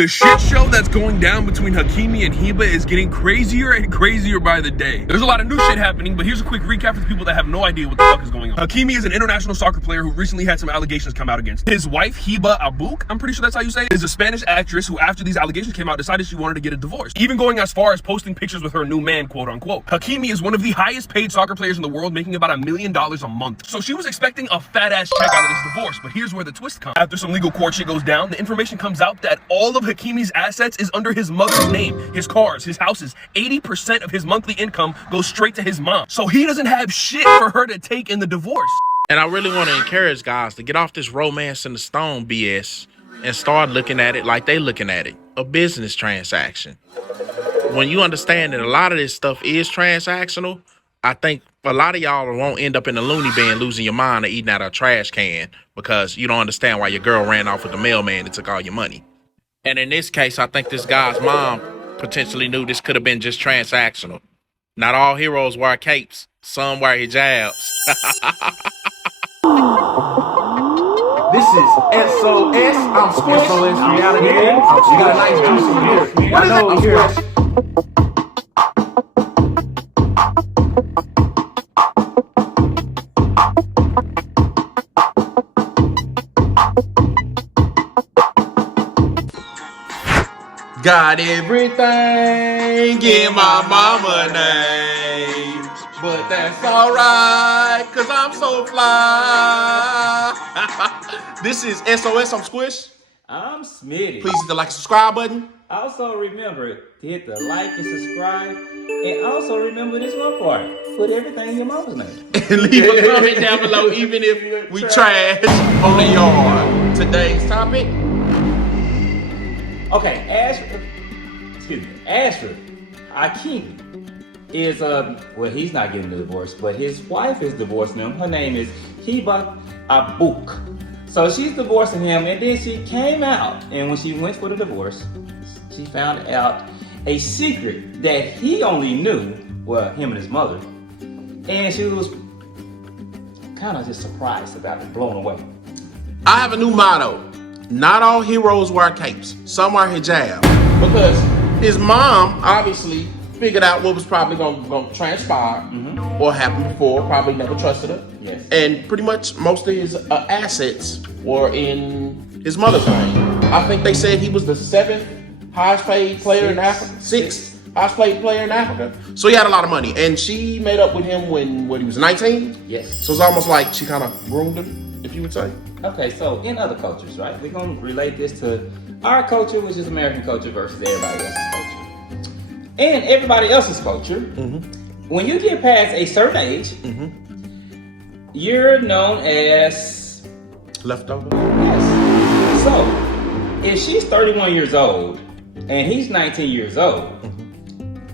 The shit show that's going down between Hakimi and Hiba is getting crazier and crazier by the day. There's a lot of new shit happening, but here's a quick recap for the people that have no idea what the fuck is going on. Hakimi is an international soccer player who recently had some allegations come out against him. His wife, Hiba Abouk, I'm pretty sure that's how you say it, is a Spanish actress who, after these allegations came out, decided she wanted to get a divorce. Even going as far as posting pictures with her new man, quote unquote. Hakimi is one of the highest paid soccer players in the world, making about $1 million a month. So she was expecting a fat ass check out of this divorce, but here's where the twist comes. After some legal court shit goes down, the information comes out that all of Hakimi's assets is under his mother's name. His cars, his houses, 80% of his monthly income goes straight to his mom. So he doesn't have shit for her to take in the divorce. And I really want to encourage guys to get off this romance in the stone BS and start looking at it like they looking at it, a business transaction. When you understand that a lot of this stuff is transactional, I think a lot of y'all won't end up in the loony bin losing your mind or eating out of a trash can because you don't understand why your girl ran off with the mailman that took all your money. And in this case, I think this guy's mom potentially knew this could have been just transactional. Not all heroes wear capes. Some wear hijabs. This is SOS. I'm Squish. SOSReality. You got a nice juicy beer. What is it? I'm Squish. Got everything in my mama name, but that's alright, cause I'm so fly. This is SOS, I'm Squish. I'm Smitty. Please hit the like and subscribe button. Also remember to hit the like and subscribe. And also remember this one part. Put everything in your mama's name. And leave a comment down below, even if we trash on the yard. Today's topic. Okay, Ashford Hakimi is well, he's not getting a divorce, but his wife is divorcing him. Her name is Hakimi Abouk. So she's divorcing him, and then she came out, and when she went for the divorce, she found out a secret that he only knew, well, him and his mother, and she was kind of just surprised about it, blown away. I have a new motto. Not all heroes wear capes. Some wear hijab. Because his mom obviously figured out what was probably going to transpire or happen before. Probably never trusted her. Yes. And pretty much most of his assets were in his mother's name. I think they said he was the 7th highest paid player in Africa. 6th highest paid player in Africa. So he had a lot of money. And she made up with him when he was 19? Yes. So it's almost like she kind of groomed him, if you would say. Okay, so in other cultures, right, we're going to relate this to our culture, which is American culture, versus everybody else's culture. And everybody else's culture, when you get past a certain age, you're known as... Leftover? Yes. So, if she's 31 years old and he's 19 years old,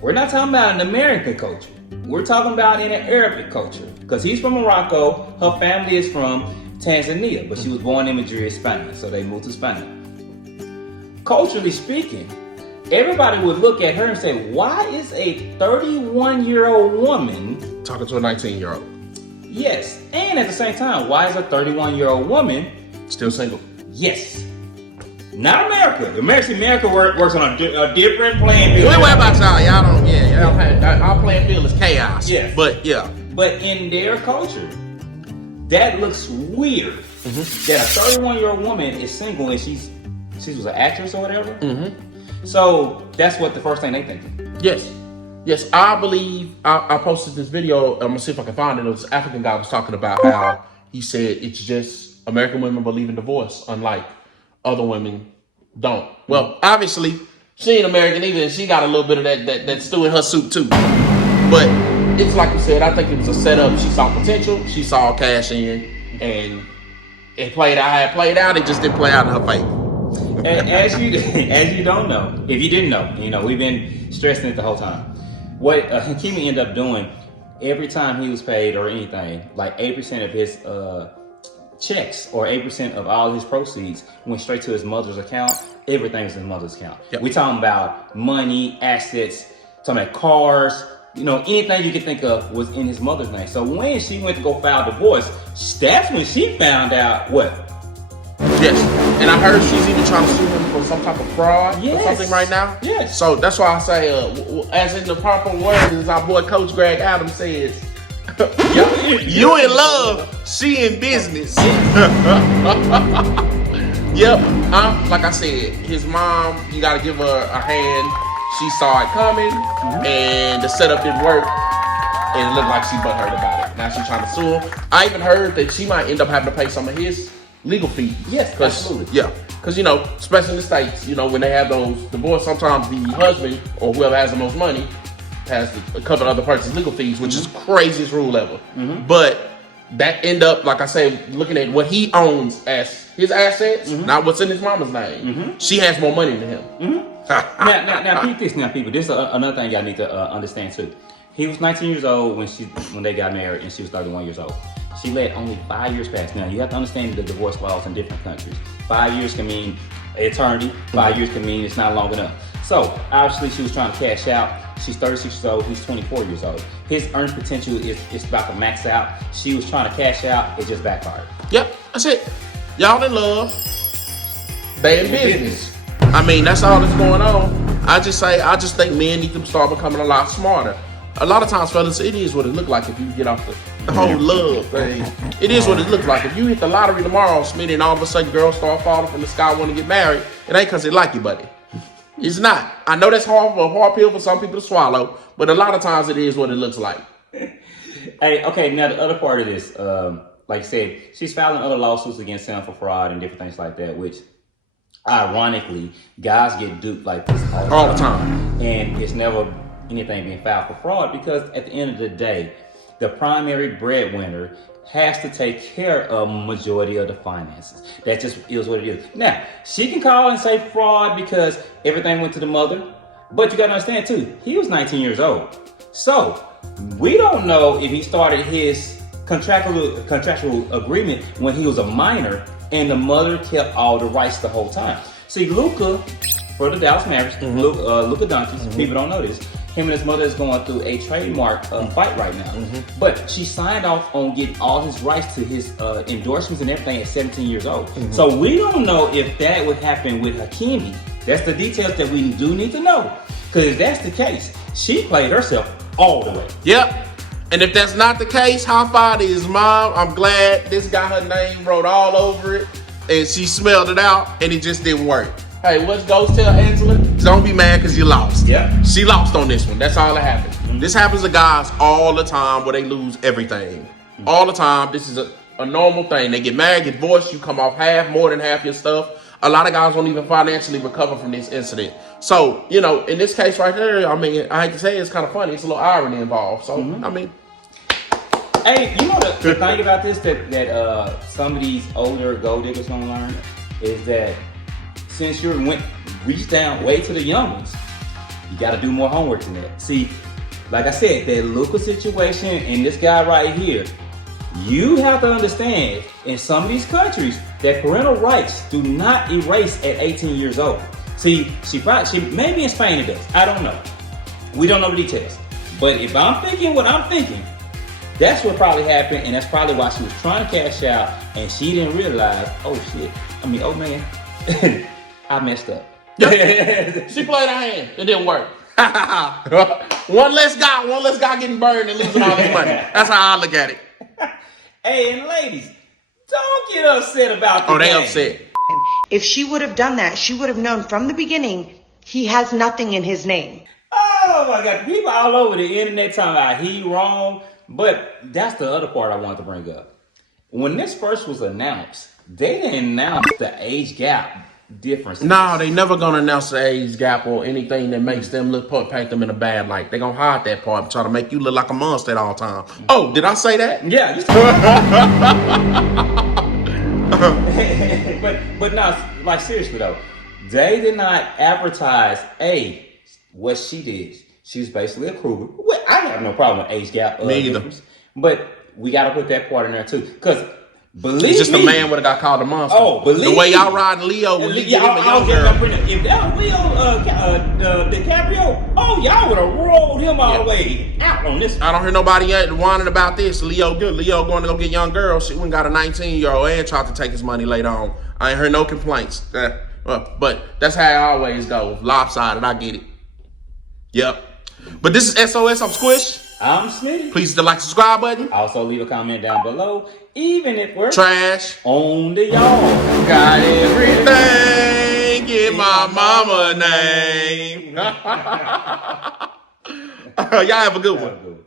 we're not talking about an American culture. We're talking about in an Arabic culture. Because he's from Morocco, her family is from Tanzania, but she was born in Madrid, Spain, so they moved to Spain. Culturally speaking, everybody would look at her and say, why is a 31-year-old woman talking to a 19-year-old? Yes, and at the same time, why is a 31-year-old woman still single? Yes. Not America. America works on a different playing field. Wait about y'all. Y'all don't, our playing field is chaos. Yes. But yeah. But in their culture, that looks weird. That a 31-year-old woman is single and she was an actress or whatever. So that's what the first thing they think. Yes, I believe I posted this video. I'm gonna see if I can find it. It was an African guy was talking about how he said it's just American women believe in divorce, unlike other women don't. Well, obviously, she ain't American either, and she got a little bit of that stew in her soup too. But it's like you said, I think it was a setup. She saw potential, she saw cash in, and it played out how it played out. It just didn't play out in her favor. And as you don't know, if you didn't know, we've been stressing it the whole time. What Hakimi ended up doing, every time he was paid or anything, like 8% of his checks or 8% of all his proceeds went straight to his mother's account. Everything's in his mother's account. Yep. We're talking about money, assets, talking about cars, anything you could think of was in his mother's name. So when she went to go file divorce, that's when she found out what? Yes. And I heard she's even trying to sue him for some type of fraud or something right now. Yes. So that's why I say, as in the proper word, as our boy Coach Greg Adams says, you in love, she in business. Yep. Like I said, his mom, you got to give her a hand. She saw it coming, and the setup didn't work, and it looked like she butthurt about it. Now she's trying to sue him. I even heard that she might end up having to pay some of his legal fees. Yes, absolutely. Yeah, because, especially in the States, when they have those divorce, sometimes the husband or whoever has the most money has to cover the other person's legal fees, which is craziest rule ever. But that end up, like I said, looking at what he owns as his assets, not what's in his mama's name. She has more money than him. Now, peep this now, people. This is another thing y'all need to understand too. He was 19 years old when they got married, and she was 31 years old. She let only 5 years pass. Now, you have to understand the divorce laws in different countries. 5 years can mean eternity. 5 years can mean it's not long enough. So, obviously, she was trying to cash out. She's 36 years old. He's 24 years old. His earned potential is about to max out. She was trying to cash out. It just backfired. Yep, that's it. Y'all in love. They in business. I mean, that's all that's going on. I just think men need to start becoming a lot smarter. A lot of times, fellas, it is what it look like if you get off the whole love thing. It is what it looks like. If you hit the lottery tomorrow, Smitty, and all of a sudden girls start falling from the sky want to get married, it ain't because they like you, buddy. It's not. I know that's hard pill for some people to swallow, but a lot of times it is what it looks like. Hey, okay, now the other part of this, like I said, she's filing other lawsuits against him for fraud and different things like that, which ironically, guys get duped like this all the time. And it's never anything being filed for fraud because at the end of the day, the primary breadwinner has to take care of majority of the finances. That just is what it is. Now, she can call and say fraud because everything went to the mother, but you gotta understand too, he was 19 years old. So, we don't know if he started his contractual agreement when he was a minor and the mother kept all the rights the whole time. See, Luka, for the Dallas Mavericks, Luka Doncic, people don't know this, him and his mother is going through a trademark fight right now. But she signed off on getting all his rights to his endorsements and everything at 17 years old. So we don't know if that would happen with Hakimi. That's the details that we do need to know. Because if that's the case, she played herself all the way. Yep. And if that's not the case, high five to his mom. I'm glad this got her name wrote all over it. And she smelled it out and it just didn't work. Hey, what's Ghost tell Angela? Don't be mad because you lost. Yeah. She lost on this one. That's all that happened. This happens to guys all the time where they lose everything. All the time. This is a normal thing. They get married, get divorced, you come off more than half your stuff. A lot of guys won't even financially recover from this incident. So, in this case right there, I mean, I hate to say it's kind of funny. It's a little irony involved. So, I mean. Hey, the thing about this that some of these older gold diggers gonna learn is that since you reached down way to the young ones, you got to do more homework than that. See, like I said, that Luka situation and this guy right here, you have to understand in some of these countries that parental rights do not erase at 18 years old. See, she maybe in Spain it does. I don't know. We don't know the details. But if I'm thinking what I'm thinking, that's what probably happened, and that's probably why she was trying to cash out, and she didn't realize, oh man, I messed up. Yep. She played her hand. It didn't work. One less guy getting burned and losing all his money. That's how I look at it. Hey, and ladies, don't get upset about the Oh, they game. upset. If she would have done that, she would have known from the beginning he has nothing in his name. Oh my God, people all over the internet talking about he wrong, but that's the other part I wanted to bring up. When this first was announced, they didn't announce the age gap difference. No, they never gonna announce the age gap or anything that makes them paint them in a bad light. They gonna hide that part and try to make you look like a monster at all time. Oh, did I say that? Yeah. but no, like seriously though, they did not advertise what she did. She's basically a Kruger. Well, I have no problem with age gap. Me either. Difference, but we gotta put that part in there too, because. Believe He's just me. a man would have got called a monster. Oh, believe the way y'all me. riding Leo when you Yeah, give him a young girl. if that was Leo DiCaprio, y'all would have rolled him all the way out on this. I don't hear nobody yet whining about this. Leo good. Leo going to go get young girls. She went got a 19-year-old and tried to take his money later on. I ain't heard no complaints. But that's how it always goes. Lopsided, I get it. Yep. But this is SOS, I'm Squish. I'm Smitty. Please hit the like, subscribe button. Also leave a comment down below, even if we're Trash. on the yard. Got everything in my mama name. Y'all have a good one.